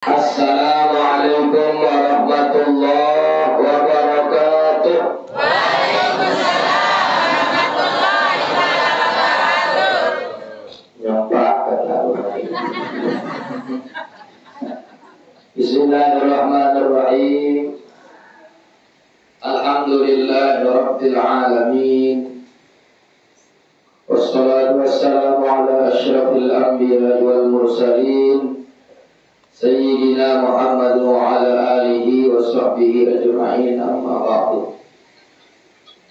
Assalamualaikum warahmatullahi wabarakatuh. Waalaikumsalam warahmatullahi wabarakatuh. Nyempak kata Bismillahirrahmanirrahim. Alhamdulillahi rabbil alamin. Wassalatu wassalamu ala asyrafil anbiya'i wal mursalin Sayyidina Muhammad wa ala alihi wa sahbihi ajma'in, amma ba'du.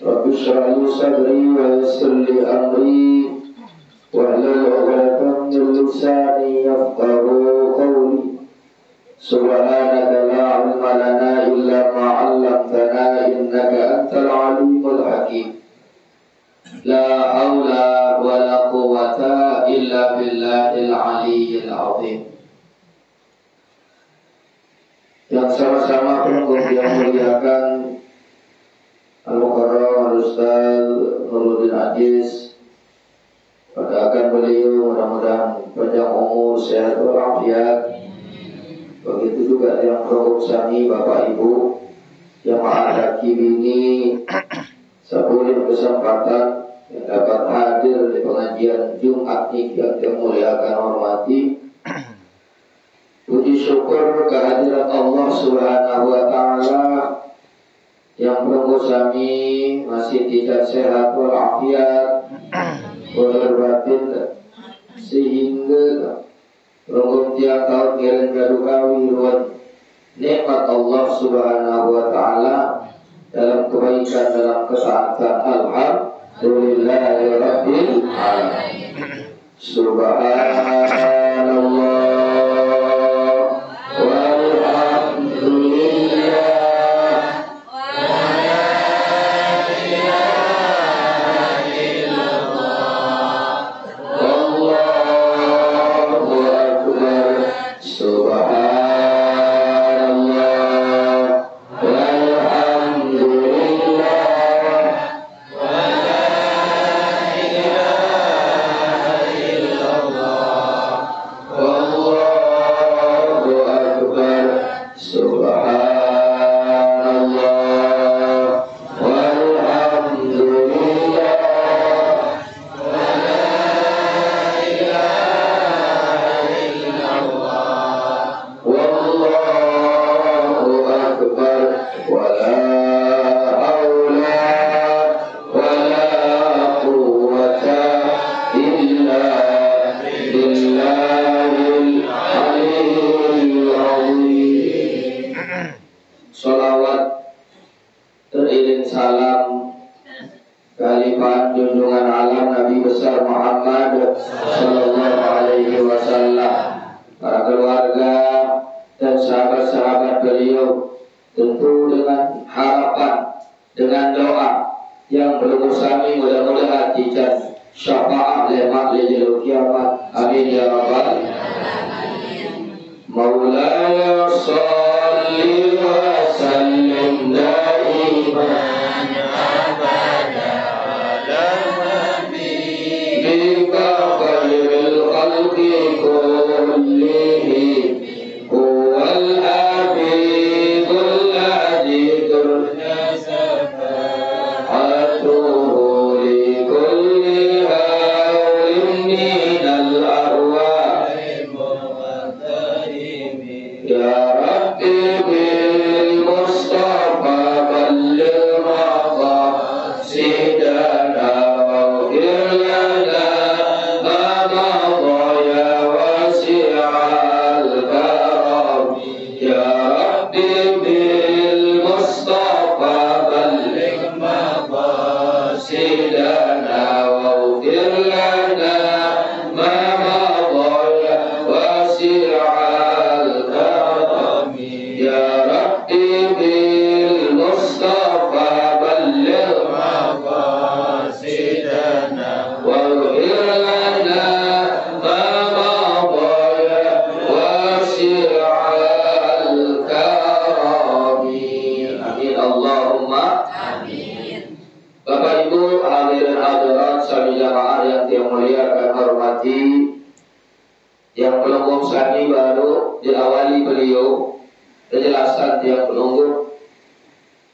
Rabbi shrah li sadri wa yassir li amri wahlul 'uqdatam min lisani yafqahu qawli. Subhanaka la 'ilma lana illa ma 'allamtana innaka antal 'alimul hakim. La haula wa la quwwata illa billahil 'aliyyil 'azim. Yang sama-sama penunggu yang muliakan Al-Mukarram Al-Ustaz Nuruddin Aziz, pada akan beliau mudah-mudahan panjang umur, sehat walafiat. Begitu juga yang berhubungi Bapak Ibu yang menghadapi ini sebuah kesempatan yang dapat hadir di pengajian Jumat ini yang dimuliakan hormati. Puji syukur kehadirat Allah Subhanahu wa Ta'ala yang menunggu kami masih tidak sehat walafiat berbatin sehingga menunggu tiap tahun kirim gaduh kawiruan nikmat Allah Subhanahu wa Ta'ala dalam kebaikan, dalam ketaatan. Alhamdulillahirabbil alamin. Subhanallah. Yang pelengkung sani baru diawali beliau beliau penjelasan yang menunggu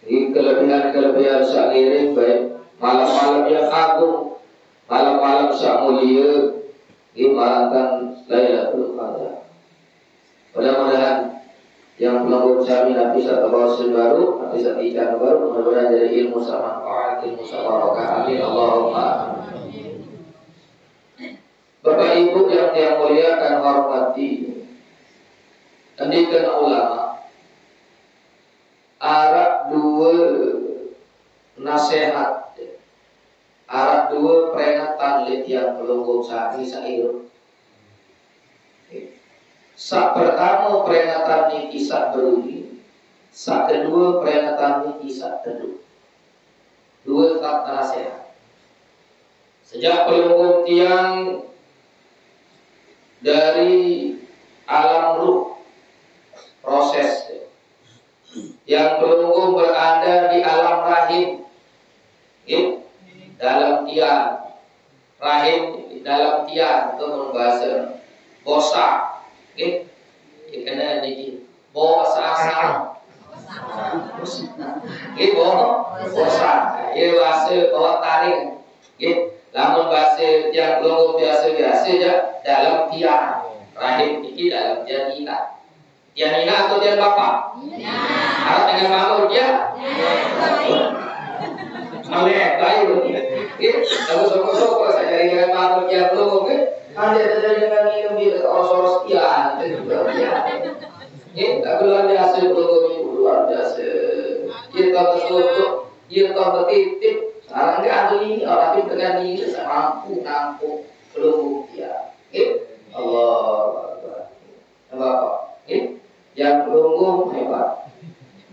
di kelebihan-kelebihan sangiring baik malam-malam yang agung, malam-malam yang mulia di malam Lailatul Qadar. Mudah-mudahan yang menunggu kami nanti satu bahasa baru, nanti satu ikan baru, mudah-mudahan dari ilmu sama manfaat, ilmu sama barokah. Amin Allahumma. Bapak Ibu yang muliakan hormati, pendidikan ulama, arah dua nasihat, arah dua peringatan yang pelunggung sehari sair. Sak pertama peringatan ini kisah beruni, sak kedua peringatan ini kisah teduh. Dua kata nasihat. Sejak pelunggung tiang dari alam ruh, proses yang pelunggung berada di alam rahim, dalam tiang rahim, dalam tiang itu membahasa bosa. Kena ini bosa asal, bosa. Ia bahasa bawa taring. Namun bahasa yang belum biasa je dalam tiang rahim ini dalam tiang ina. Tiang ina atau tiang bapa? Harap dengan makhluk dia. Malek bayu. Kalau sokok saya cari dengan makhluk dia belum Anda terjadi dengan minum di oros-oros tiang itu juga tiang. Tak luar biasa belum luar biasa. Kita betul, kita bertitip. Sekarang dia ada ini orang itu dengan ini mampu nampung belum tiang. Allah, Bapak. Yang belum hebat.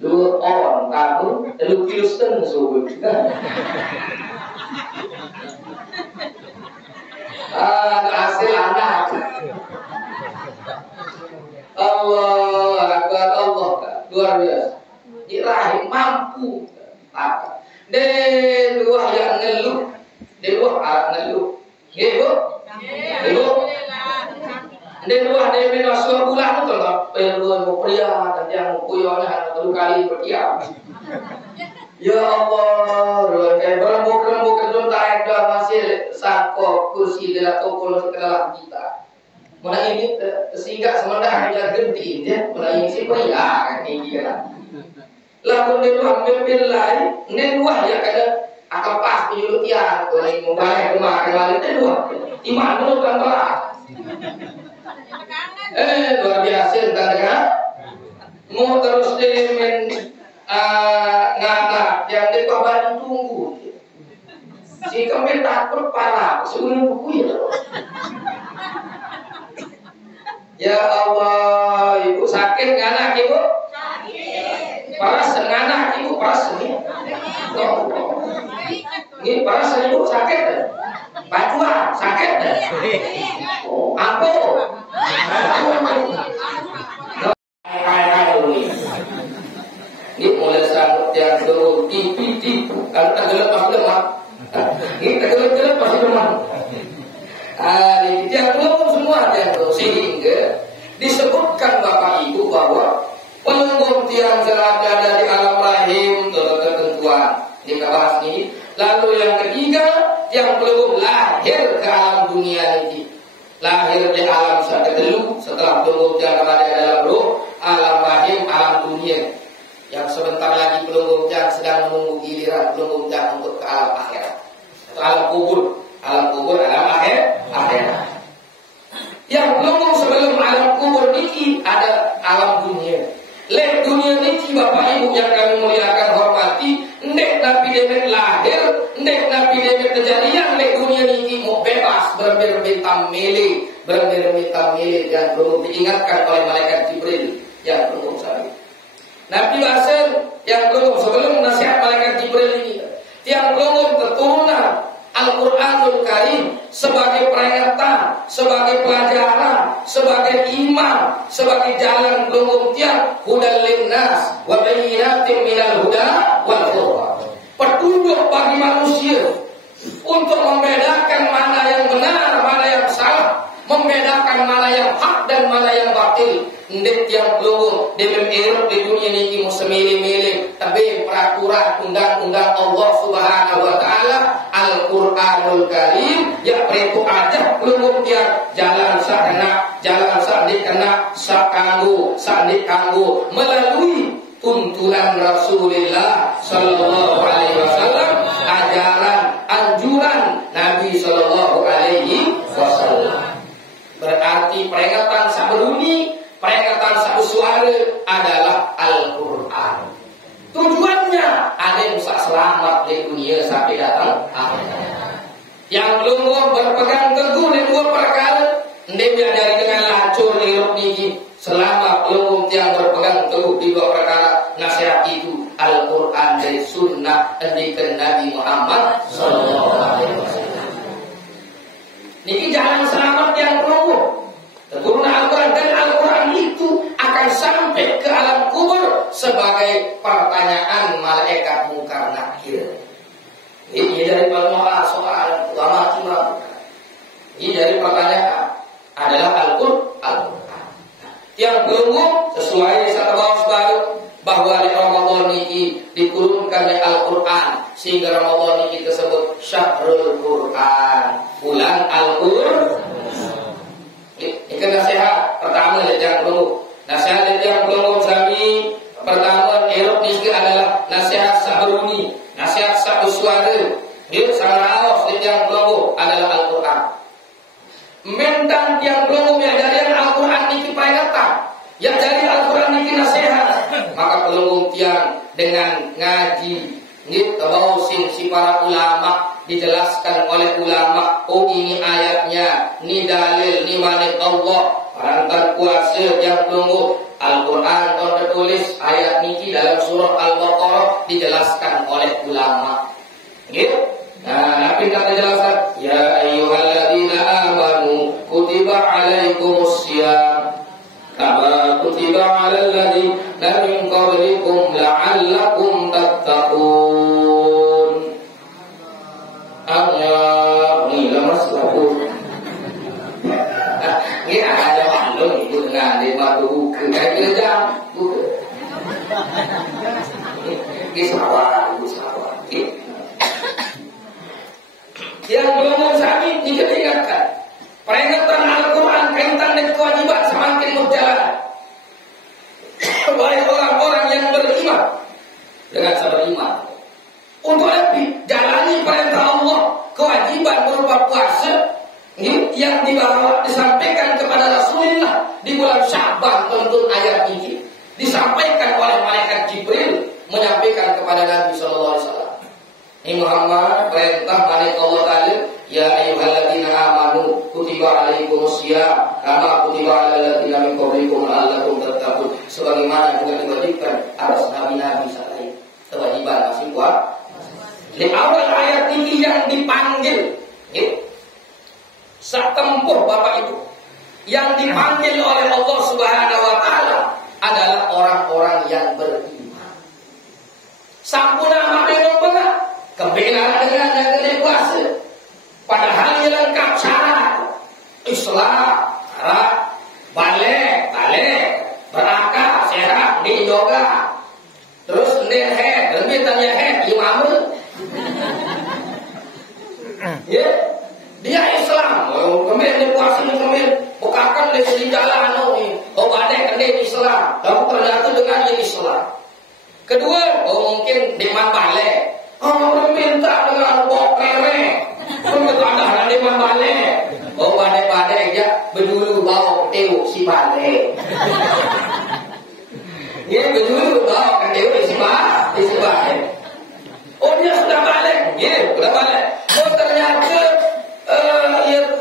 Dua orang kamu, lu kilusten subuh. Hasil anak. Allah Akbar, Allah luar biasa. Rahim mampu. Dan dua yang ngeluh, dua ngeluh. Ibu, ibu. Dan dua dia menasur bulan tu lah. Perlu pria dan yang puyahnya satu kali bertiap. Ya Allah, kayak berembuk-rembuk kedun tarik dah masih sakok kursi dalam toko sekelah kita. Mana ini sehingga sementara dia genting dia, mana ini si pria kan ini kan. Lalu dia ambil lain, ini dua ya kada akal pas penyulut tiang, kalau ini membayar rumah kemarin itu dua. Iman menurut gambar. Luar biasa kan? Mau terus dia nganak yang di kabar tunggu. Si kami takut parah sebelum buku ya. Ya Allah, ibu sakit nganak ibu? Sakit. Paras nganak ibu paras ini. Ini paras ibu sakit. Batuan sakit. Apa? Ini mulai sanggup yang dulu tipi kalau tak gelap pasti lemah. Ini tak gelap pasti lemah. Ini yang belum semua yang belum sehingga disebutkan Bapak Ibu bahwa pelengkap tiang selada di alam rahim ketentuan di bahas ini. Lalu yang ketiga yang belum lahir ke alam dunia ini. Lahir di alam kedelu setelah pelengkap tiang ada dalam roh alam rahim alam dunia. Yang sebentar lagi pelunggung jang sedang menunggu giliran pelunggung jang untuk ke alam akhirat atau alam kubur, alam akhirat. Yang pelunggung sebelum alam kubur niki ada alam dunia. Lek dunia niki Bapak Ibu yang kami muliakan hormati, ndek napi demet lahir, ndek napi demet kejadian, lek dunia niki mau bebas berminta milih dan belum diingatkan oleh malaikat Jibril yang pelunggung sabi. Nabi Hasan yang belum sebelum nasihat malaikat Jibril ini, yang belum keturunan Al-Quranul Karim sebagai peringatan, sebagai pelajaran, sebagai iman, sebagai jalan belum tiang hudal linnas wa bayyinatin minal huda wal furqan. Petunjuk bagi manusia untuk membedakan mana yang benar, mana yang salah, membedakan mana yang hak dan mana yang batil. Ndek yang pelunggu di dunia ini semilih-milih tapi peraturan undang-undang Allah Subhanahu wa taala Al-Qur'anul Karim ya preku aja pelunggu dia jalan sakena jalan sadik kena sakanggu sadik kanggu melalui tuntunan Rasulullah sallallahu alaihi wasallam, ajaran anjuran Nabi sallallahu alaihi wasallam. Berarti peringatan saberuni, peringatan sabusuara adalah Al-Qur'an. Tujuannya ada yang bisa selamat di dunia sampai datang akhirat. Yang belum berpegang teguh di dua perkara, dia dari dengan lacur hidup ini selama belum yang berpegang teguh di dua perkara nasihat itu Al-Quran dari Sunnah andikan Nabi Muhammad Sallallahu Alaihi Wasallam. Niki jalan selamat yang perlu turun Al-Quran, dan Al-Quran itu akan sampai ke alam kubur sebagai pertanyaan malaikat mungkar nakir. Ini dari permohonan soal ulama imam. Ini dari pertanyaan adalah Al-Quran. Yang belum sesuai satu bahas baru bahwa di Ramadan ini diturunkan di Al-Quran sehingga Ramadan ini disebut Syahrul Quran, bulan Al-Quran. Ini nasihat pertama yang belum. Nasihat yang belum kami pertama erop ini adalah nasihat sahruni, nasihat satu suara. Ini sangat yang belum adalah Al-Quran. Mentan yang belum dari Al-Quran ini peringatan, yang dari Al-Quran ini nasihat. Maka belum tiang dengan ngaji ini tahu si para ulama dijelaskan oleh ulama. Oh ini ayatnya, ini dalil, ini manik Allah. Perangkat kuasa yang belum Al-Quran yang tertulis ayat ini dalam surah Al-Baqarah dijelaskan oleh ulama. Gitu. Nah, Nabi kata jelaskan, ya ayyuhalladzina amanu kutiba alaikumussyam kama kutiba alal ladzina min qablikum la'allakum tattaqun. Ini lemas aku. Ini ada maklum itu dengan lima buku kayak kerja buku. Ini sawah. Yang belum kami diingatkan peringatan Al-Quran kaitan dengan kewajiban semakin berjalan. Baik orang-orang yang beriman dengan beriman untuk lebih jalani perintah Allah, kewajiban berupa puasa yang dibawa disampaikan kepada Rasulullah di bulan Sya'ban. Tuntun ayat ini disampaikan oleh malaikat Jibril menyampaikan kepada Nabi Sallallahu Alaihi Wasallam. Ini Muhammad perintah dari Allah Ta'ala, ya ayyuhalladzina amanu kutiba alaikumussyam kama kutiba alal ladzina min qablikum la'allakum tattaqun. Sebagaimana juga diwajibkan atas nabi-nabi sekalian. Kewajiban masih kuat. Di awal ayat ini yang dipanggil, saat tempuh Bapak Ibu, yang dipanggil oleh Allah Subhanahu Wa Taala adalah orang-orang yang beriman. Sampuna mana benar? Kebenaran dengan kuasa. Padahal yang lengkap syarat Islam, balik, berakal, sehat, di yoga. Terus head, lebih tanya head, imam. Ya, dia Islam. Kemudian puasa kemudian bukakan di jalan ni. Balik ke Islam. Lalu ternyata dengan Islam. Kedua, mungkin di balik. Orang minta dengan bok lere, begitu ada di balik, balik aja, bedulu bawa teu si balik. Dia bedulu bawa teu si balik. Oh dia sudah balik, sudah balik. Oh ternyata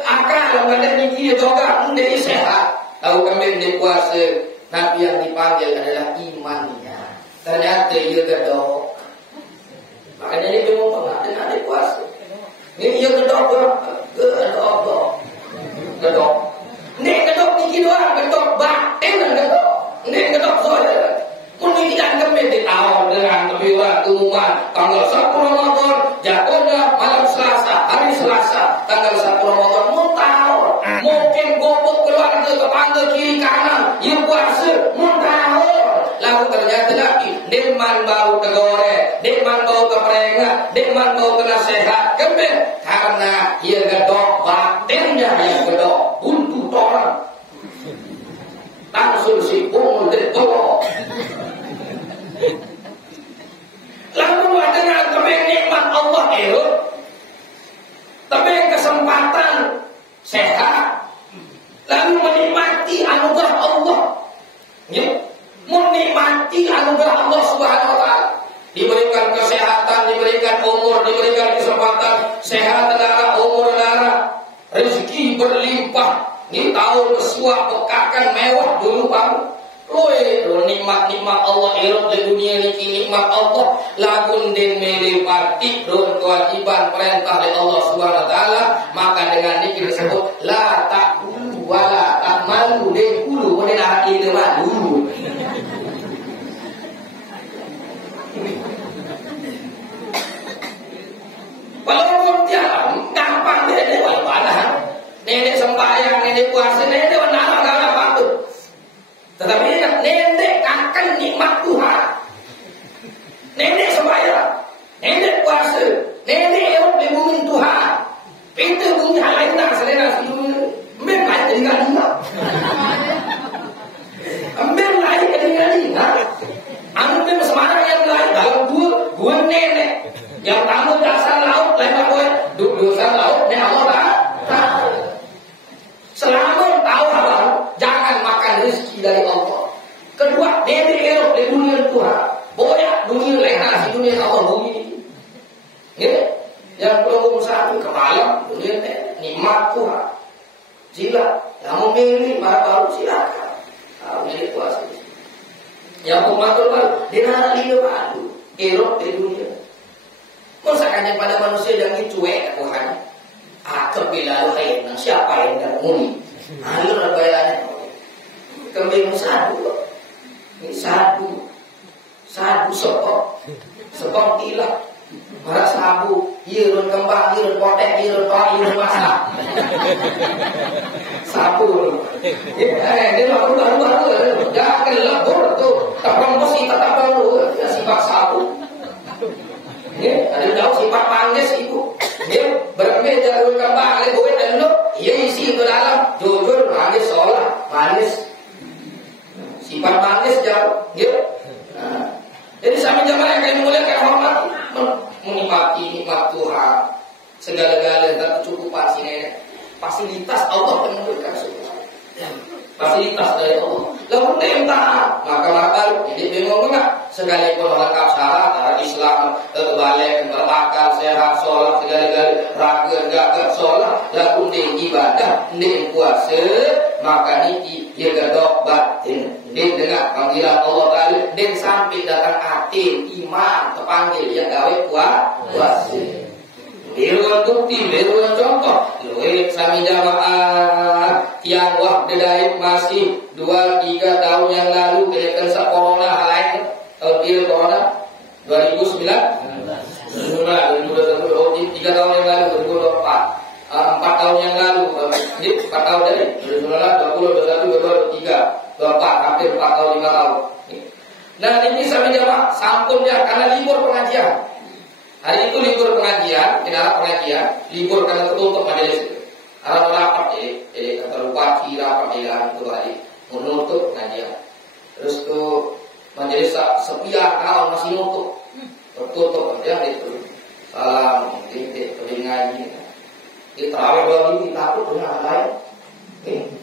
akal badan ini juga menjadi sehat. Tahu kami di puasa, Nabi yang dipanggil adalah imannya. Ternyata ia gedok. Makanya dia ngomong dengan adik puasa. Ini dia gedok. Ini gedok ni doang, gedok batin dan gedok. Ini gedok soalnya. Mungkin tidak kami di awal dengan kebiwa umuman tanggal 1 Ramadan jatuhnya malam Selasa, hari Selasa tanggal 1 Ramadan mau tahu. Mungkin gobok keluarga tetangga kiri kanan, yang puasa muntahor. Lalu ternyata lagi, nikmat bau tegore, nikmat bau keperengat, nikmat bau kenasehat, kemben. Karena ia gedok batinnya yang gedok, buntu orang. Langsung si umur ditolong. Lalu dengan kemeng nikmat Allah itu, tapi kesempatan sehat, lalu menikmati anugerah Allah, ya, menikmati anugerah Allah Subhanahu Wa Taala, diberikan kesehatan, diberikan umur, diberikan kesempatan sehat, darah, umur, darah, rezeki berlimpah. Ini tahun kesuah pekakan mewah dulu baru. Nikmat-nikmat Allah elok di dunia ini, nikmat Allah lagun den melewati don kewajiban perintah dari Allah Subhanahu Wa Taala. Maka dengan ini disebut la ta'budu wa la ta'malu den kulu boleh dah ini madu. Walaupun tiap gampang dia ibadah. Nenek sembahyang, nenek puasa, nenek menara dalam waktu. Tetapi nenek akan nikmat Tuhan. Nenek sembahyang, nenek puasa, nenek elok di bumi Tuhan. Itu bumi hal lain nak selera sebelum memang tinggal ingat. Memang lain tinggal ingat. Ambil semarang yang lain dalam dua nenek. Yang tamu dasar laut lain apa? Dasar laut ni Allah tak. Selama tahu halal, jangan makan rezeki dari Allah. Kedua, nenek elok di dunia Tuhan. Boyak dunia leha di dunia Allah bumi ini. Ya, yang belum satu kemalam dunia nikmat Tuhan. Sila, yang memilih baru silakan. Kalau milik puasa. Yang pematul baru, dinara dia baru elok di dunia. Masakannya pada manusia yang dicuek Tuhan. Kebilalu khairna, siapa yang dah muni? Alur bayannya. Kembali sadu. Ini sadu sokok tilah. Marak sabu, irun kembang, irun potek, irun tok, irun masak. Sabu. Ini baru. Jangan lebur tuh. Tapang besi, tapang lu. Sifat sabu. Ada tahu sifat manis ibu. Dia bermain jalur kembang, ada duit dan lu, ia isi ke dalam, jujur manis seolah manis. Sifat manis jauh, gitu. Jadi sampai jamaah yang kami muliakan hormat, menikmati nikmat Tuhan, segala-galanya dan kecukupan sini. Fasilitas Allah yang memberikan semua. Fasilitas dari Allah. Lalu minta, maka jadi bingung enggak? Sekalipun lengkap syarat Islam, balik, berakal, sehat, sholat, segala-galanya, raga, enggak sholat, lalu di ibadah, di puasa, maka ini dia gedok batin. Dia dengar panggilan Allah Ta'ala, dia sampai datang hati, iman, terpanggil, yang gawe puasa. Biruan bukti, biruan contoh. Luwih sami jamaah yang waktu dari masih 2-3 tahun yang lalu kena sa corona hal lain. Tahun corona 2009 2021 3 tahun yang lalu 2024 4 tahun yang lalu 4 tahun dari 2020 21 22 23 24 hampir 4 tahun 5 tahun. Nah ini sami jamaah sampun ya karena libur pengajian. Hari itu libur pengajian, tidak pengajian, libur karena tertutup majelis itu. Ada rapat kata bupati rapat itu hari menutup pengajian. Terus tuh majelis sepian tahun masih nutup, tertutup pengajian itu. Salam, titik, ngaji. Di terawih lagi takut dengan lain.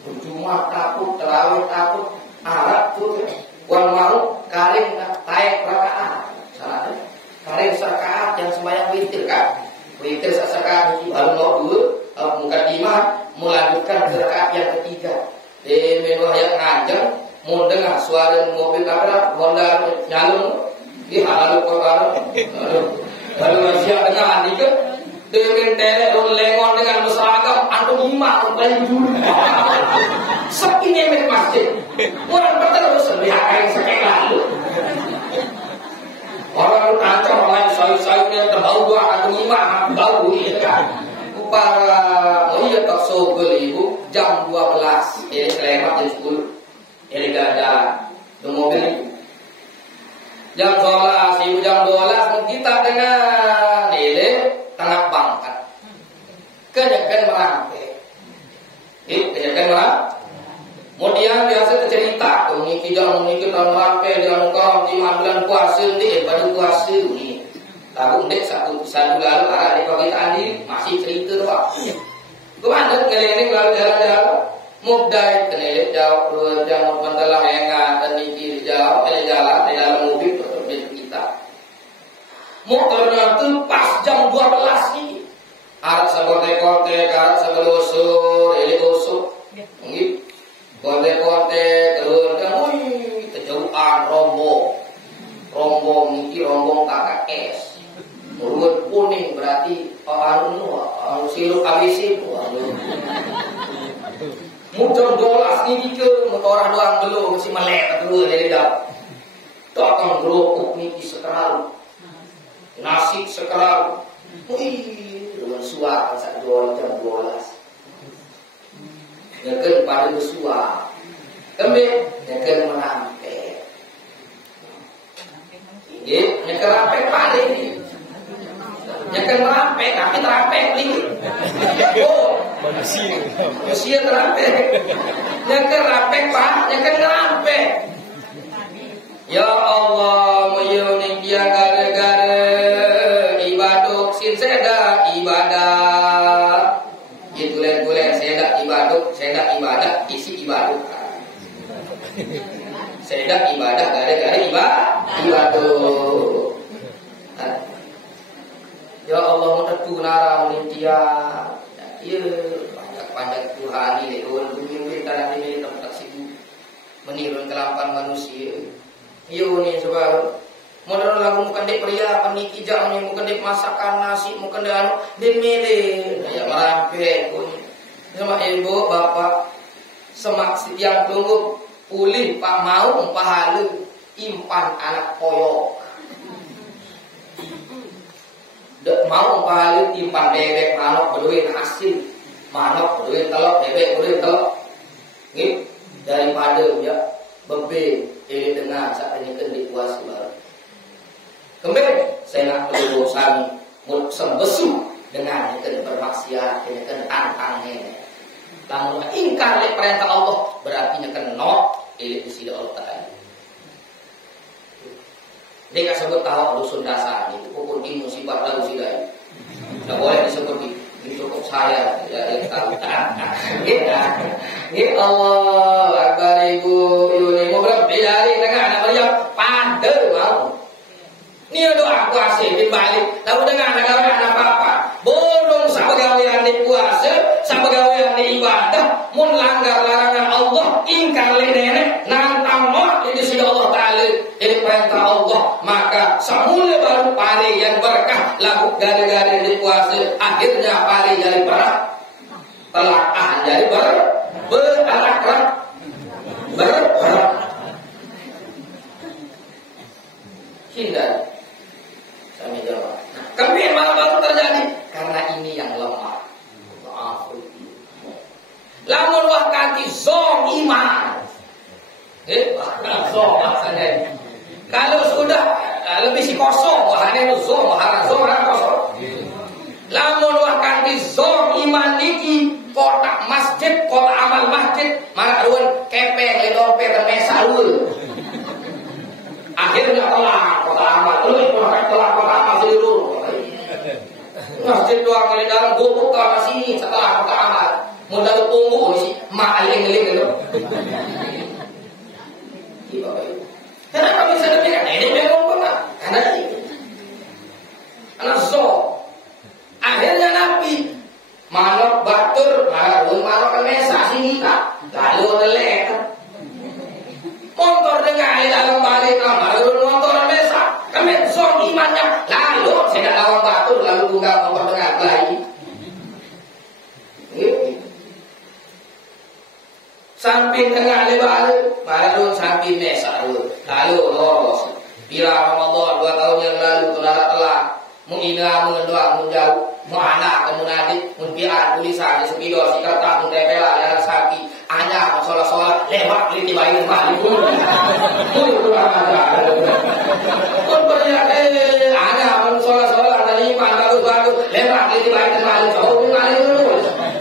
Berjumlah takut, terawih takut, Arab tuh, uang mau karing taek rakaat, salah. Karena sakaat yang sembahyang witir kan, witir sakaat baru mau dulu, mukadimah melanjutkan ke rakaat yang ketiga. Di menu yang ngajeng, mau dengar suara mobil kabel, Honda nyalung, di halal korban, lalu masih dengar ni ke, dengan tele lengon dengan berseragam, antum imam paling dulu. Sepi ni masjid, orang berterus lihat sekali lalu. Orang kacau orang sayur-sayurnya terbau dua atau lima bau ini kan. Para oh iya tak so beliau jam 12, jadi selewat jam 10, jadi jalan-jalan, di mobil. Jam 12, ibu jam 12 kita dengan ini tengah bangkat, kejakan merampe, kejakan merampe. Kemudian biasa cerita, mungkin jangan mungkin tahun merampe dengan kau 5 bulan puasa ni, baru puasa ni. Tahun dek satu lalu ada di pagi tadi masih cerita doang. Kemana ngeleng lalu jalan-jalan, mudai kenal jauh dua jam mentelah yang ada di kiri jauh, jalan di dalam mobil untuk kita. Motornya tu pas jam 12 ni, ada sekote-kote, ada sebelosur, ini usuk, mungkin kote-kote terus, kejauhan rombong mungkin rombong kakak es. Urut kuning berarti anu sirup ABC mudah dolas ni ke motor doang dulu mesti melek dulu dari dah tokang kerupuk ni sekeral nasi sekeral dengan suara sak jam 12 nyaken pada bersuara kembali nyaken menampe nyaken rampe pada ni nyaken merampe, kaki terampe ni. Oh, manusia terampe. Nyaken rampe pak, nyaken ngerampe. Ya Allah, menyuning dia gara-gara ibadah sin seda ibadah. Itu bulan seda ibadah, isi ibadah. Seda ibadah gara-gara ibadah. Ya Allah menentu nara menintia. Ya banyak Tuhan ini orang dunia tanah ini tempat situ menirun kelapan manusia. Yo ni sebab modal lagu bukan dek pria paniki jam ni bukan dek masakan nasi bukan dek anu dek mele ya marampe pun. Sama ibu bapak semak yang tunggu pulih pak mau pahala impan anak koyok. Mau pahala timpan bebek manok berduit hasil manok berduit telok bebek berduit telok gitu daripada ya bebe ini dengar saat ini kendi puas baru kembali saya nak perlu sami mul sembesu dengan ini bermaksiat ini tantang ini lamun ingkar le perintah Allah berarti nyekan no ini disida Allah Taala. Dia tak sebut tahu dusun dasar itu pokok di musibah lalu sidai. Tak boleh disebut di cukup saya ya tahu. Ini Allah Akbar ibu ini mau berapa dari dengan anak Maryam pada mau. Ni doa puasa di balik. Tahu dengan anak apa-apa. Borong sabagawean di puasa, sabagawean di ibadah, mun langgar larangan Allah, ingkar le nenek nantang mau ini sudah Allah Taala. Ini perintah Allah, maka semula baru pari yang berkah lagu gara-gara di puasa akhirnya pari jadi berat telakah jadi berat hindar kami jawab kami baru terjadi karena ini yang lemah lamun wakati zong iman zong asalnya. Kalau sudah lebih si kosong, wahane zong, wahana zong kosong. Lamun wakati zong iman niki kotak masjid, kotak amal masjid, mana ruan kepeng le dompet mesa lul. Akhirnya telah kotak amal, terus telah kotak amal seluruh. Masjid doang di dalam gubuk ke sini setelah kotak amal. Modal punggu ni mak aling-aling itu. Kenapa bisa demikian? Ini memang benar. Karena ini anak zo. Akhirnya Nabi manok batur, manok mesa sini tak. Lalu telek. Motor dengan dalam balik kamar, motor mesa. Kami zo imannya. Lalu saya lawan batur, lalu buka motor dengan bayi. Samping tengah lebar, baru samping mesa lalu loros. Bila Ramadan 2 tahun yang lalu telah menghina mengendoang menjauh Mau anak kamu nadi, mungkin tulisan di sepidol, si kertas, muntepela, ya sapi, anak mau sholat lewat di tibain mah itu, kurang aja. Pun banyak anak mau sholat dari iman baru lewat di tibain mah itu,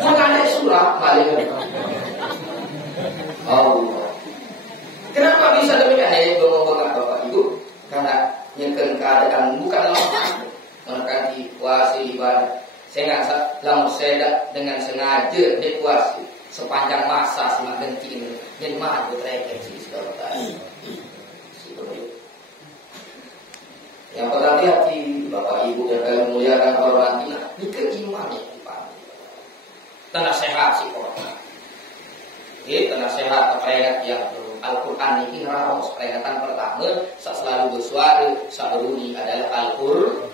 bukan surah balik. Oh, kenapa bisa demikian? Ini belum Bapak Ibu, karena nyekel keadaan bukan lemah. Menekan dikuasai ibadah. Saya nggak langsung saya dengan sengaja dikuasai sepanjang masa simak genti ini. Jadi mah bertrekken sih saudara. Yang hati-hati Bapak Ibu yang kalian muliakan orang kita, ini keimanan yang dipanggil. Tanah sehat sih orang. Ini tanah sehat peringatan yang Al-Quran ini raos peringatan pertama selalu bersuara sabruni adalah Al-Quran.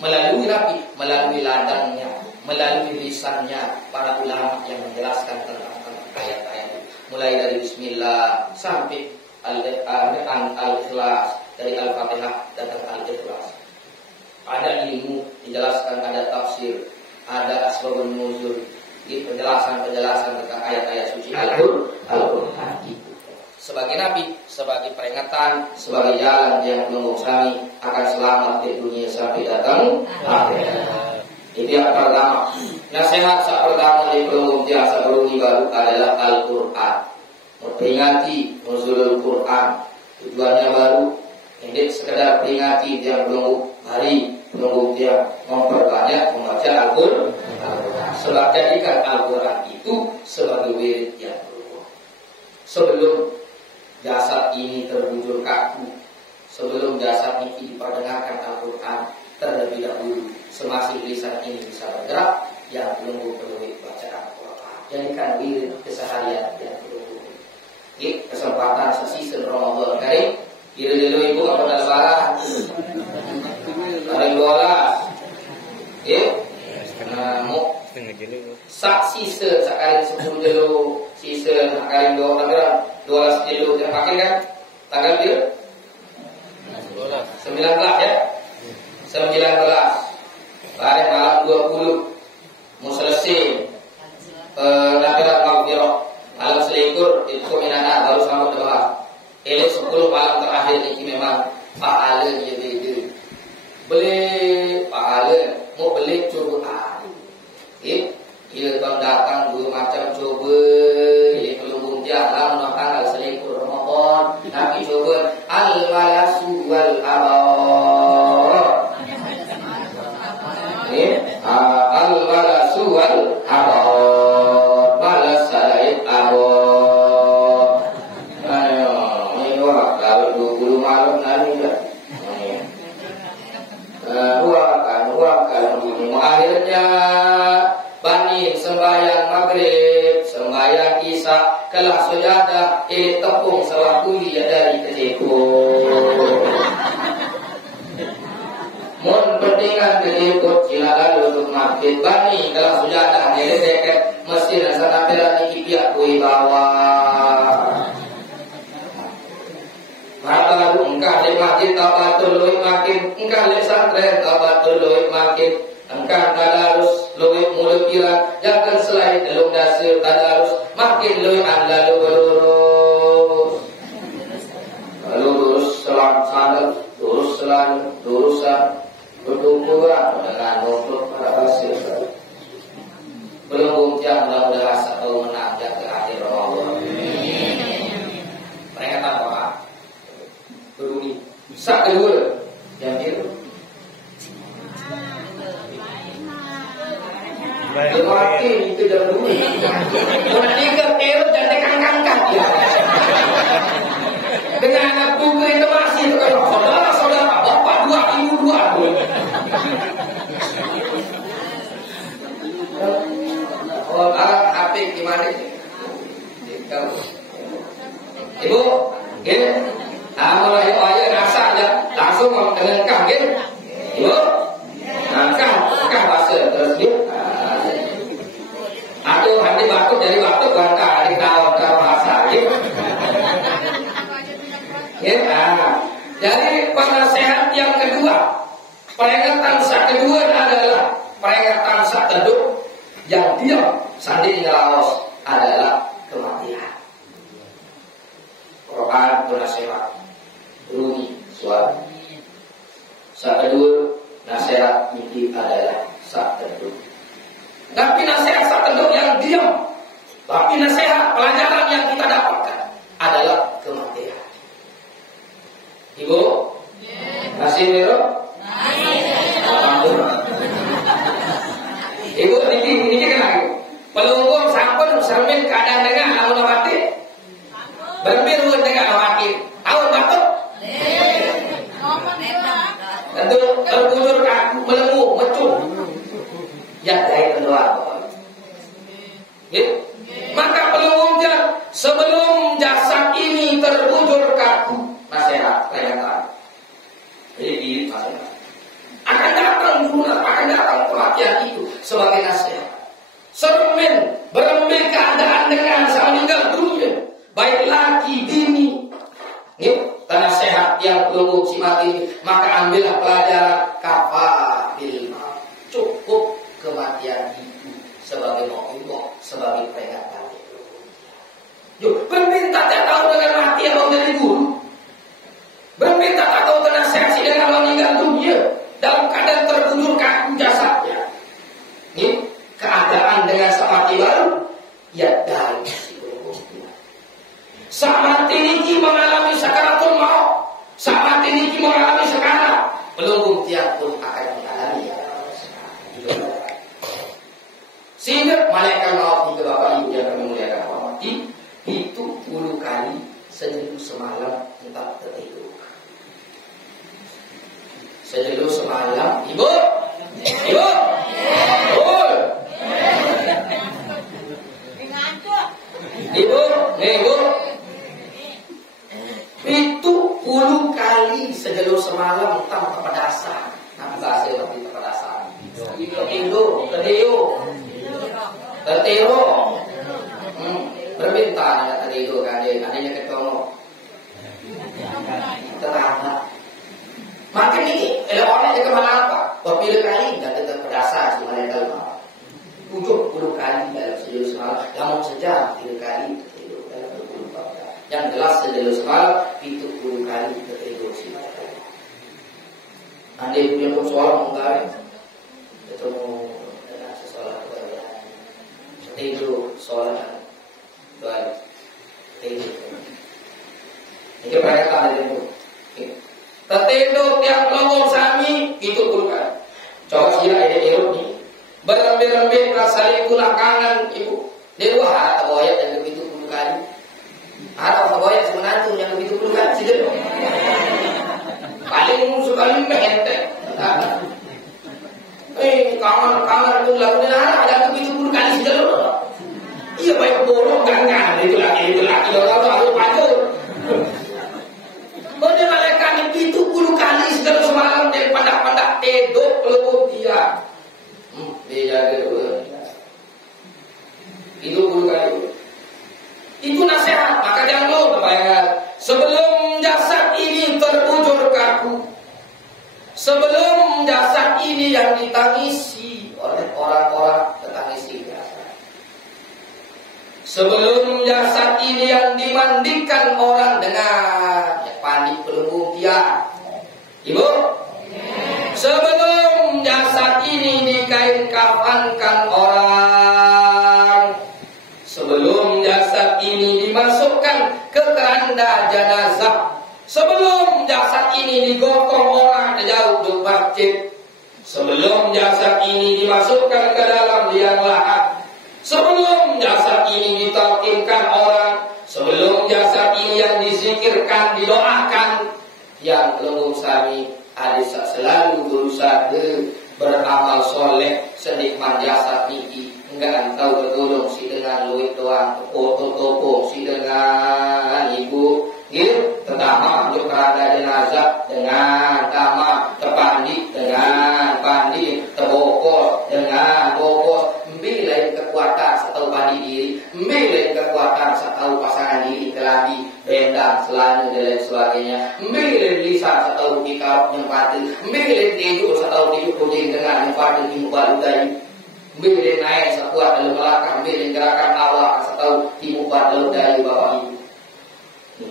Melalui rapi, melalui ladangnya, melalui lisannya para ulama yang menjelaskan tentang ayat-ayat, mulai dari Bismillah sampai Al-Ikhlas, dari Al-Fatihah dan Al-Ikhlas. Ada ilmu dijelaskan, ada tafsir, ada asbabun nuzul, penjelasan tentang ayat-ayat suci Al-Quran itu. Sebagai nabi, sebagai peringatan, sebagai jalan yang mengusahakan akan selamat di dunia sampai datang akhirat. Itu yang pertama. Nasihat saat pertama di pelunggung biasa beruni baru adalah Al-Quran. Memperingati nuzulul Quran. Tujuannya baru. Ini sekedar peringati yang pelunggung hari, pelunggung dia memperbanyak membaca Al-Quran. Sebab jadikan Al-Quran itu sebagai wirid yang berubah. Sebelum jasad ini terbujur kaku, sebelum jasad ini diperdengarkan Al-Quran terlebih dahulu, semasih lisan ini bisa bergerak, yang belum perlu bacaan Al-Quran. Jadikan wirid keseharian yang perlu. Ini kesempatan season Ramadan kali, dulu ibu apa lebaran, hari 12, mau saksi sekali 10 dulu, sisa sekali 12 dulu yang pakai kan tanggal dia 19 ya 19 pada malam 20 mau selesai nakhirat maghfirah malam selikur itu minana baru selamat doa. Ini 10 malam terakhir ini memang pahala dia beda. Beli pahala mau beli coba. Ia datang dua macam coba. Ia pelunggung jalan tanggal selikur Ramadan. Tapi coba al-malasu wal-abar. Al-malasu wal-abar. Malas salaid abar. Ayo, ini kalau 20 malam nanti dah. Akhirnya Bani sembahyang maghrib, sembahyang isya, kelah sujadah, tepung sewaktu dia dari kejeput. Mun pentingan kejeput, silakan duduk masjid. Bani kelah sujadah, dia deket masjid dan sana pera ni pihak kui bawah. Maka engkau di masjid tabatul luwih makin, engkau di santren tabatul luwih makin. Engkau tadarus luwih mulut kira, jangan selain telung dasar tadarus makin luwih anda lurus selalu lurusan berdukuran dengan nufluk para basir. Belum buktian mudah-mudahan satu menang ke akhir Ramadan. Peringatan apa? Beruni. Sak kedua yang itu. Lelaki itu dah dulu. Tiga tahun dan dikangkangkan dia. Dengan anak buku itu masih kalau saudara bapak 2 ibu 2 pun. Oh, HP gimana sih? Ibu, gini. Mulai aja rasa aja langsung mau kenengkang gini. Ibu, angkat bahasa terus gitu. Atau nanti batuk dari batuk bantah di kawan bahasa gitu. Ya, jadi penasehat yang kedua, Peringatan sak kedua adalah peringatan sak teduh yang diam sandi ngelaos adalah kematian. Quran bernasihat bunyi suara. Sak kedua nasihat ini adalah sak teduh. Tapi nasihat sak teduh yang diam. Tapi nasihat pelajaran yang kita dapatkan adalah kematian. Ibu, masih Miro? Ibu, ini kenapa? Pelunggung sampun sermin keadaan dengan awal mati. Berbiru dengan awal awal batuk. Tentu terbujur kaku melemu mecut. Ya dari kedua. Maka pelunggungnya sebelum jasad ini terbujur kaku, nasihat peringatan. Jadi nasihat. Akan datang kematian itu sebagai nasihat. Sermen berembik keadaan dengan saat meninggal dunia, baik laki bini. Tanah sehat yang pelunggung si mati, maka ambillah pelajaran kafabil maut. Cukup kematian itu sebagai mau'izah, sebagai peringatan. Yuk, berminta tak tahu dengan mati atau dari guru. Berminta tak tahu dengan seksi dengan meninggal dunia dalam keadaan terbujur kaku jasadnya. Ini keadaan dengan mati baru, ya dari si pelunggung. Saat mati ini mengalami sakaratul maut, saat mati ini mengalami sekarat, pelunggung tiap pun akan mengalami. Sehingga malaikat maut itu Bapak Ibu yang kami muliakan hormati, itu 10 kali sejenuh semalam entah tertidur. Sejenuh semalam, Ibu, Ibu, Ibu, Ibu, itu 10 kali sejenuh semalam tanpa pedasar. Nah, bahasa waktu pedasar. Ibu, tertiru, berminta anak tertiru kan, adanya ketemu, terangkat. Makin ini, orang yang kemana apa? Berpilih kali dan tetap berdasar semuanya dalam 70 kali dalam sejenuh semalam. Namun sejam 3 kali tertidur dalam 24 jam. Yang jelas sejenuh semalam itu 10 kali tertidur semuanya. Andai punya persoalan enggak, ketemu dengan seseorang tidur sholat doa tidur. Ini peringatan dari itu. Tertidur yang pelunggung sami itu bukan. Coba sila irut ni. Berembik-embik saling guna kanan ibu. Dia dua harap boyat yang begitu 10 kali. Harap boyat semenantu yang begitu 10 kali sih dia. Paling sekali mente. Kamar itu lakukan ada begitu 10 kali sih dia. Iya baik borong gangan itu laki orang harus pacul. Boleh malaikat itu 10 kali segala semalam dari pandak-pandak edok pelukut dia. Dia gitu. Itu 10 kali. Itu nasihat. Maka jangan lupa bayangkan. Sebelum jasad ini terbujur kaku, sebelum jasad ini yang ditangisi oleh orang-orang tetangisi jasad. Sebelum jasad ini yang dimandikan orang dengan pandi pelunggung dia. Ibu, sebelum jasad ini dikain kafankan orang, sebelum jasad ini dimasukkan ke keranda jenazah, sebelum jasad ini digotong orang ke jauh di masjid, sebelum jasad ini dimasukkan ke dalam liang lahat, sebelum jasad ini ditalkinkan orang, sebelum jasad ini yang dizikirkan, didoakan, yang pelunggung sami hadis selalu berusaha beramal soleh senikmat jasad ini. Enggak tahu bertolong si dengan luit doang, foto-foto si dengan ibu, gitu. Pertama untuk keranda jenazah dengan tama, terpandi dengan pandi, terbokor dengan bokor. Lain kekuatan setahu padi diri, lain kekuatan setahu pasangan diri, kelabi, bendang, selanu dan lain sebagainya. Milih lisan setahu kita nyempati, milih tidur setahu tidur kucing dengan nyempati di muka dari, milih naik sekuat dalam belakang, milih gerakan awak setahu di muka dari bapak ibu.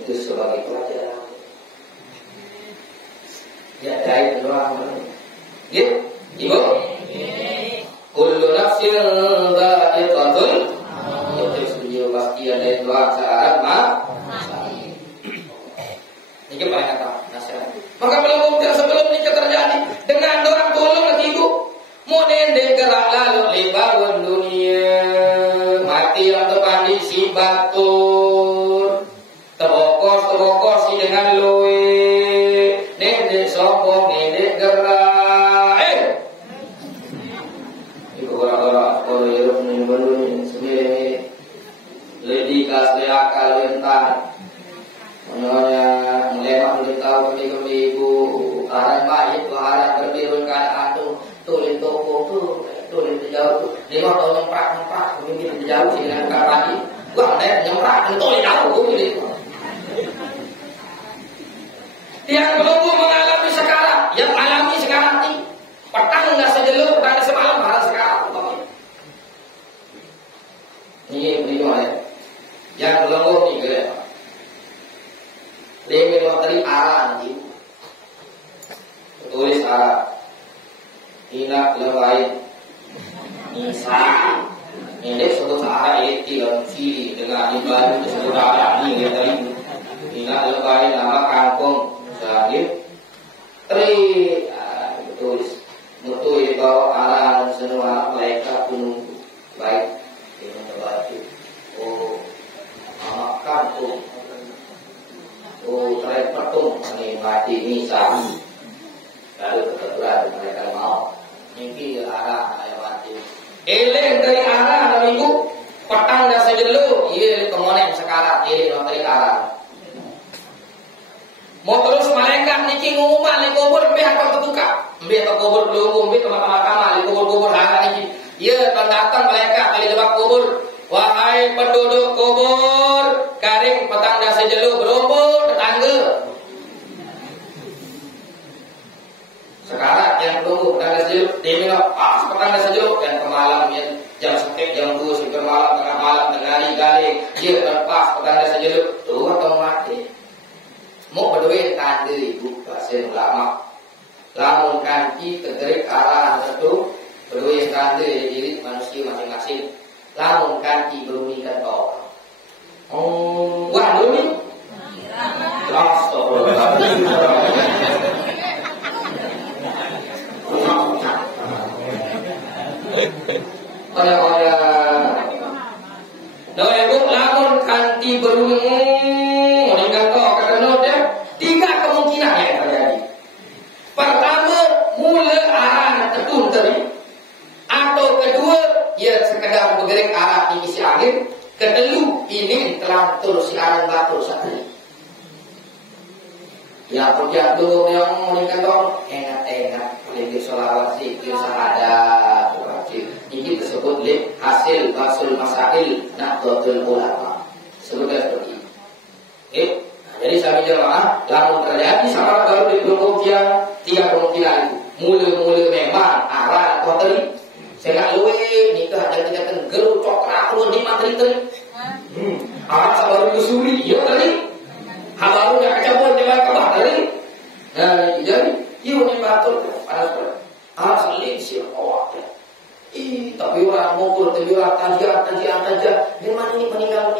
Itu sebagai pelajaran. Ya dari doang. Gitu, ibu. Kullu nafsin dha'iqatul maut. Itu setuju pasti ada doa saat ini banyak nasihat. Maka belum sebelum nikah terjadi dengan orang tolong lagi ibu mau nendek gerak lalu lebar dunia mati yang terpandi si batur terbokos si dengan loe nendek sombong nendek gerak ibu orang-orang kalau hidup menurun sembilan lebih kasih akal lentar menolak melewat untuk tahu ketika ibu arah baik arah berbirun keadaan tulen toko tulen jauh 5 tahun nyemprak mungkin jauh sih dengan kapan gua ada nyemprak tulen jauh gitu. Yang belum mengalami sekarang, yang alami sekarang ini petang nggak sejelur, petang semalam malah sekarang. Ini ya. Yang belum nih gitu. Dia dari arah nanti tulis arah inak lebay nisa ini sebut arah itu yang siri dengan ibadah disebut arah ini dia tadi inak lebay nama kampung sakit tri tulis mutu bawa arah semua mereka penuh baik dengan terbaik nama kampung terakhir petung menikmati nisa lalu kebetulan mereka mau mimpi arah melewati eleng dari arah dan ibu petang dan sejelu iya kemonek sekarang iya dari arah mau terus mereka niki ngumuman di kubur biar kau terbuka biar ke kubur belum biar ke mahkamah di kubur arah niki iya datang mereka kali lewat kubur wahai penduduk kubur karing petang dan sejelu berumpul tetangga sekarang yang tunggu petang dan sejelu diminum petang dan sejelu dan kemalam ya jam 1 jam 2 sampai malam tengah malam tengah hari galing dia dan pas petang dan sejelu tuh atau mati mau berduit tanda ibu pasien lama lamun kanti kegerik arah tentu berduit tanda diri manusia masing-masing lamun kanti berumikan kau wah dulu lamun kanti berumur meninggal kau karena dia 3 kemungkinan yang terjadi. Pertama, mula arah tertunteri, atau kedua, ia sekedar bergerak arah isi angin. Kedua, ini telah terus siaran batu satu. Ya kerja dulu yang meninggal dong, enak-enak, lebih sholawat zikir syahadat, wajib. Ini disebut hasil basul masail Nahdlatul Ulama. Sebutnya seperti ini. Okay? Nah, jadi kami jemaah, lamun terjadi sama kalau di Indonesia 3 kemungkinan itu. Mula-mula memang arah atau teri. Saya nggak luwe nikah ada kita tenggel coklat lu di materi teri. Arah sabar kusuri, iya teri. Habaru yang kecabur di bawah teri. Nah, jadi iya nih batul pada arah selin sih awak. Tapi orang mukul, tapi orang tajam. Di mana ini meninggal?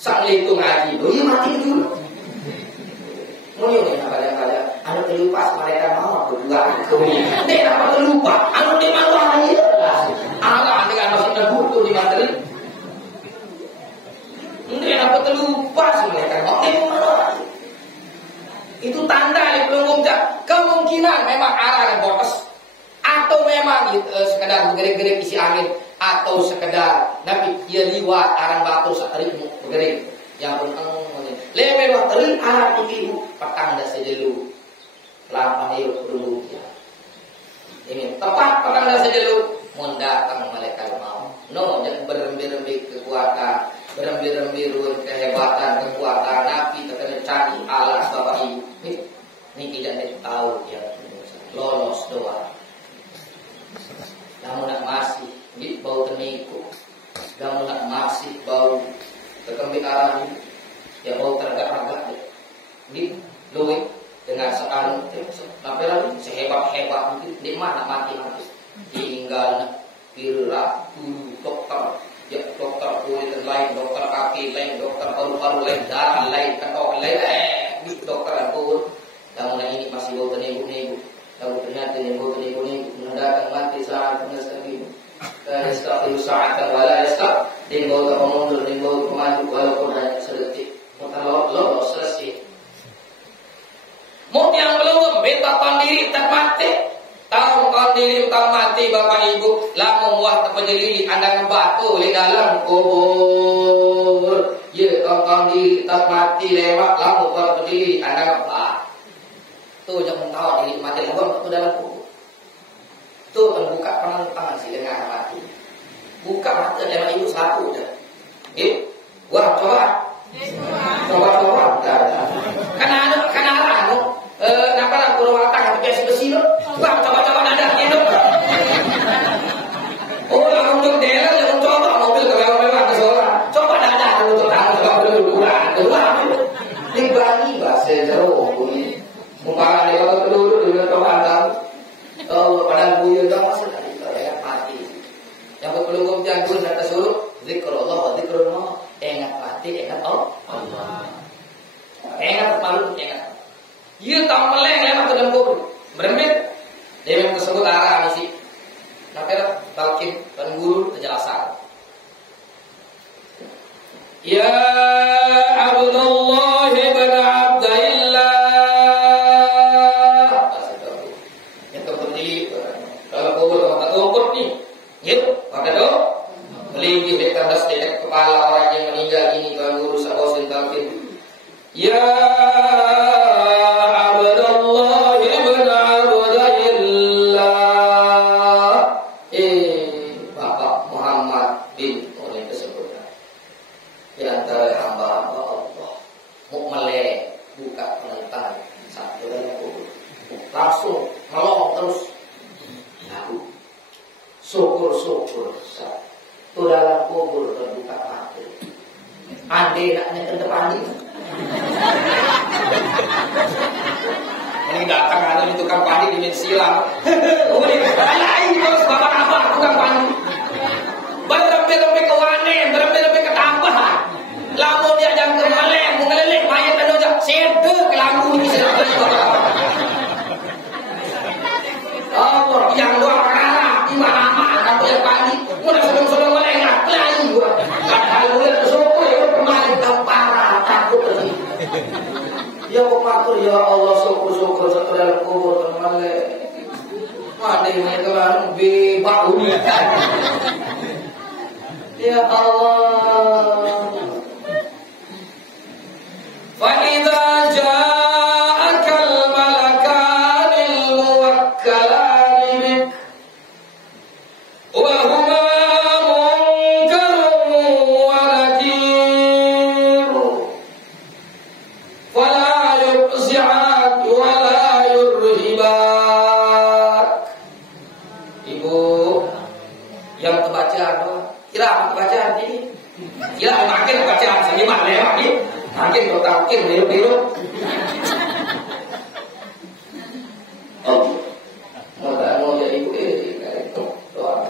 Sang itu ngaji, iya mati dulu. Mungkin kadang-kadang anu terlupa mereka mau berdua. Dia dapat terlupa, anu di mana aja. Ala dengan masih butuh di materi. Dia dapat terlupa mereka mau di mana. Itu tanda di belum kemungkinan memang arah yang boros. Atau memang sekedar bergerik-gerik isi angin, atau sekedar nabi ia liwat arang batu satrimu bergerik yang pun leme bateri arah ibu petang dan sejelu lapan hirup dulu ya. Ini tepat petang dan sejelu mendatang malaikat maut jangan berembi-rembi kekuatan berembi-rembi kehebatan kekuatan nabi terkena cari alas bapak ibu Ini tidak tahu ya lolos doang. Namun nak masih bau teniku, namun nak masih bau terkembik arah ya bau teragak-agak ini luwih dengan sekarang sampai lagi sehebat di mana mati tinggal kira dulu dokter kulit lain, dokter kaki lain, dokter paru-paru lain, darah lain, kantong lain, dokter pun namun ini masih bau teniku. Kalau ternyata yang bau teniku menandakan mati saat menestaki istighfar saat wala yastaq din bau termundur din bau maju walaupun hanya sedetik. Kalau selesai. Mau yang belum beta pandiri tak mati. Tahu pandiri tak mati Bapak Ibu, lamun wah terpejeli anda ngebatu di dalam kubur. Ya pandiri tak mati lewat lamun terpejeli anda ngebatu. Tuh jangan tahu diri mati lewat itu dalam kubur. Tuh terbuka penentang sih dengan mati. Buka mata dengan ibu satu dah. Wah coba. Coba. Karena kenapa lah kurwatan atau biasa besi lo? Wah coba dadah hidup. Oh lah untuk dia jangan coba mobil mewah ke sekolah. Coba dadah untuk tahu coba dulu. Dibani bahasa jauh ini. Mumpah dia kalau dulu coba tahu. Kalau padahal buyur dah masuk tadi ya mati. Yang berpeluang jangan kata suruh zikrullah. Ingat mati, ingat Allah. Ingat malu, ingat. Ia tak meleng lewat dalam kubur. Berembit. Dia memang tersebut arah misi. Nakir talqin dan guru penjelasan. Ya Abdullah ibn Abdillah. Yang terberdiri dalam kubur tak kubur ni. Ya, maka tu melingkih di tandas dedek kepala orang yang meninggal ini tuan guru sabosin talqin. Ya langsung melong terus syukur itu dalam kubur terbuka mati ande naknya ke depan ini ini datang ada di tukang padi di silang lain terus bapak apa tukang padi berempe-rempe ke wane berempe-rempe ke tambahan lamun dia jangan ke meleng mengelelek mayat dan ojak sede ke lampu ini oh, yang doang karena di mana-mana aku yang pagi, udah sedang-sedang melengah, lagi gua. Padahal mulai bersyukur ya kemarin parah takut tadi. Ya matur ya Allah syukur setelah kubur teman-teman. Mati mereka kan bebau. Ya Allah. Fa idza ja'akal malakanil muwakkalan wa huma munkarun wa nakir fala yufzi'ak wa la yurhibak. Ibu yang terbaca kira bacaan ini kira makin bacaan seniman lewat ni makin bertakin biru-biru mau jadi ibu itu doa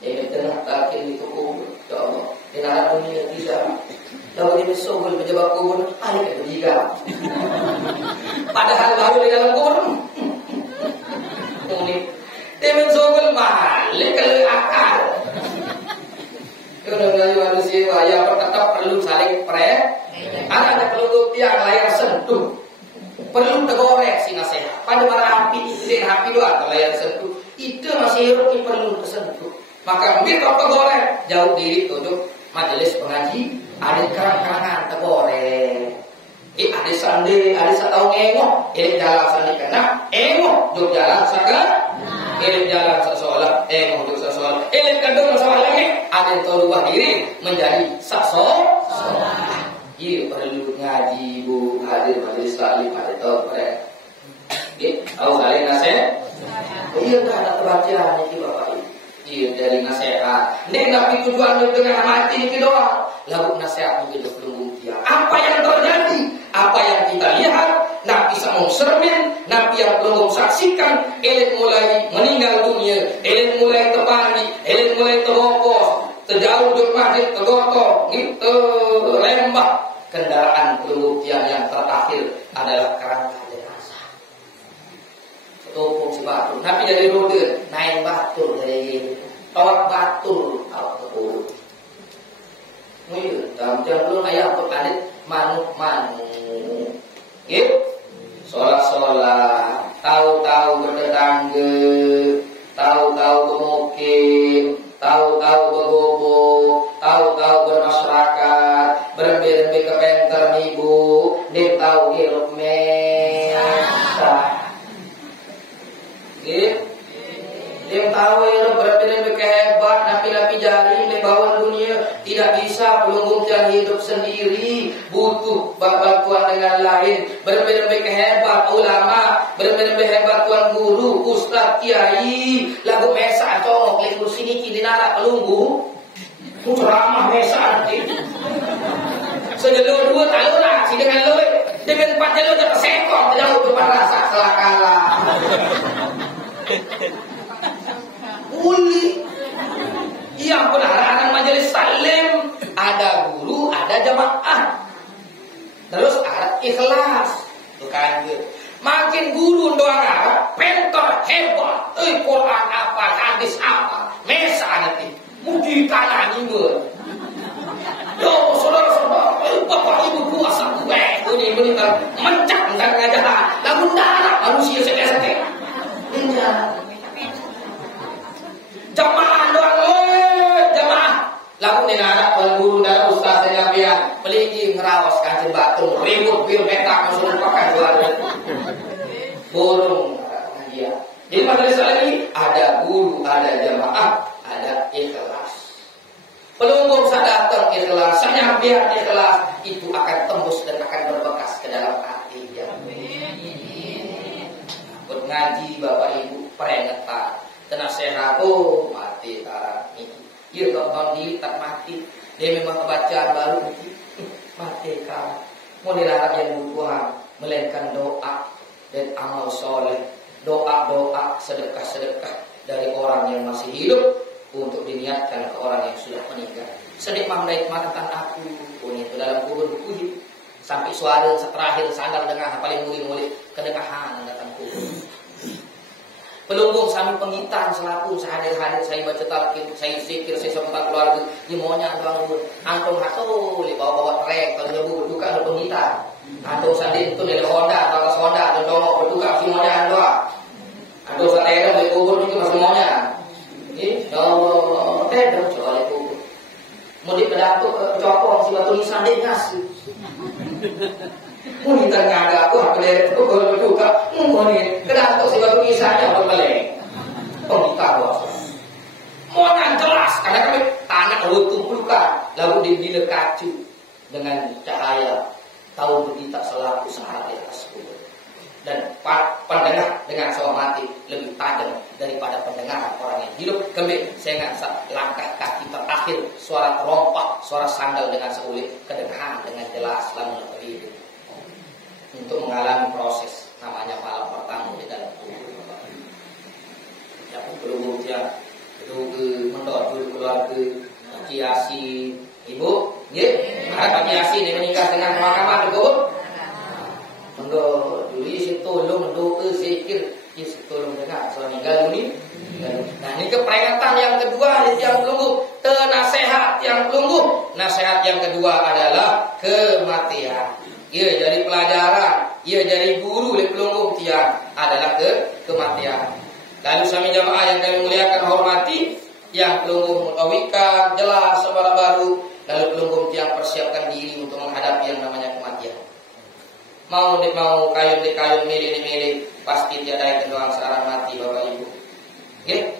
ini tengah takin itu kubur ya Allah di dalam dunia tidak kalau ini sobel menjebak kubur ada ketiga padahal baru di dalam kubur ini temen sobel balik ke akar. Dengan manusia yang tetap perlu saling ada perlu yang layar sentuh perlu terkoreksi nasihat pada para api itu api doa layar sentuh itu masih hidup perlu tersentuh maka mungkin kalau tergoreng jauh diri untuk majelis pengaji ada kerang-kerangan tergoreng ada sandi ada setahun engok ini jalan sandi kena engok duk jalan sakit ini jalan sesolah engok duk sesolah ini kadang masalah lagi ada yang terubah diri menjadi saksolah Iya perlu ngaji bu hadir majelis taklim ada tahu mereka. Tahu kalian nasihat? Iya kan ada kebacaan ini bapak ibu. Iya dari nasihat. Nek tapi tujuan dengan mati ini doang. Lalu nasihat itu belum dia. Apa yang terjadi? Apa yang kita lihat? Nabi sama sermin, Nabi yang belum saksikan. Elit mulai meninggal dunia, elit mulai terpandi, elit mulai terbokos, terjauh dari masjid, tergotok, gitu lembah. Kendaraan pembuktian yang terakhir adalah kerangka jenazah. Topong si batu. Nabi dari rode naik batu dari tolak batu awak tepur. Mungkin dalam belum ayah berkadit manuk. Gitu. Sholat, tahu-tahu bertetangga, tahu-tahu bermukim, tahu-tahu bergobok, tahu-tahu bermasyarakat, berembe-embe ke penter ibu, dia tahu hirup mesah. Gitu. Dia tahu hirup berembe-embe kehebat, napi-napi jari, dia bawa dunia, tidak bisa pelunggung yang hidup sendiri, butuh bantuan dengan lain, berembe-embe kehebat ulama, berembe-embe hebat tuan guru, ustaz, kiai, lagu mesa atau ngok kursi ini kini nara pelunggu, ceramah mesa nanti. Sejelur dua tahun lah, si dengan lu, dengan 4 jalur tak sekong, tidak untuk rasa kalah. Uli, yang penarahan majelis salim, ada guru, ada jamaah, terus ada ikhlas, bukan gitu. Makin guru doang Arab, pentor hebat, Quran apa, hadis apa, mesa nanti, mungkin tanah ber. Yo, saudara-saudara, bapak ibu puasa gue, ini mencak dan ngajaran, lagu darah manusia sedih-sedih. Jamaah doang, jamaah. Lagu ni anak tuan guru dan ustaz yang biar peligi ngerawas kancing batu, ribut bir petak masuk pakai jual. Burung dia. Jadi majelis lagi ada guru, ada jamaah, ada ikhlas. Pelunggung sadatang ikhlas, biar ikhlas itu akan tembus dan akan berbekas ke dalam hati dia. Ngaji bapak ibu peringatan, tenasehat mati tarah ini. Ia tonton diri tak mati. Dia memang kebacaan baru mati kau. Mau dilarang yang Tuhan, melainkan doa dan amal soleh, doa-doa, sedekah-sedekah dari orang yang masih hidup untuk diniatkan ke orang yang sudah meninggal. Sedikmah menikmatkan aku, itu dalam kubur buku sampai suara terakhir sandal dengan paling mulia kedengahan datang kubur. Pelunggung sambil pengitan selaku sehadir-hadir saya baca talqin, saya zikir, saya sempat keluarga, nyemonya doang antum hatu, bawa-bawa trek, kalau nyebu berduka ada pengitan. Antum sadin itu dari Honda, batas Honda, ada dongok berduka semuanya doang. Antum sadin dari kubur juga semuanya. Ini, Allah, tidak coba dari kubur. Mudik pedatu copong si batu nisan dengas. Mungkin ternyata aku dari itu kalau berduka, mungkin kedatuk si batu nisannya bermeleng. Pengita bos. Mau yang jelas karena kami tanah kumpulkan, lalu dilekacu dengan cahaya tahun berita selaku syarat di atas kubur. Dan pendengar dengan suara mati lebih tajam daripada pendengar orang yang hidup. Kembali saya ingat langkah kaki terakhir, suara rompak, suara sandal dengan seulik, kedengaran dengan jelas lalu berdiri untuk mengalami proses namanya malam pertama di dalam kubur. Ya belum ya itu mendoa dulu keluarga kiasi ibu, ya ada kiasi ini menikah dengan mahkamah kubur. Menggo dulu si tolong doa zikir si tolong dengar soal meninggal dunia. Nah ini keperingatan yang kedua yang pelunggu, nasihat yang pelunggu. Nasihat yang kedua adalah kematian. Ia jadi pelajaran, ia jadi guru oleh pelunggu tiang adalah kematian. Lalu sami jamaah yang kami muliakan hormati, yang pelunggu mutawikan jelas sebala baru, lalu pelunggu tiang persiapkan diri untuk menghadapi yang namanya kematian. Mau kayun milih pasti tiada yang doang searah mati bapak ibu. Okay?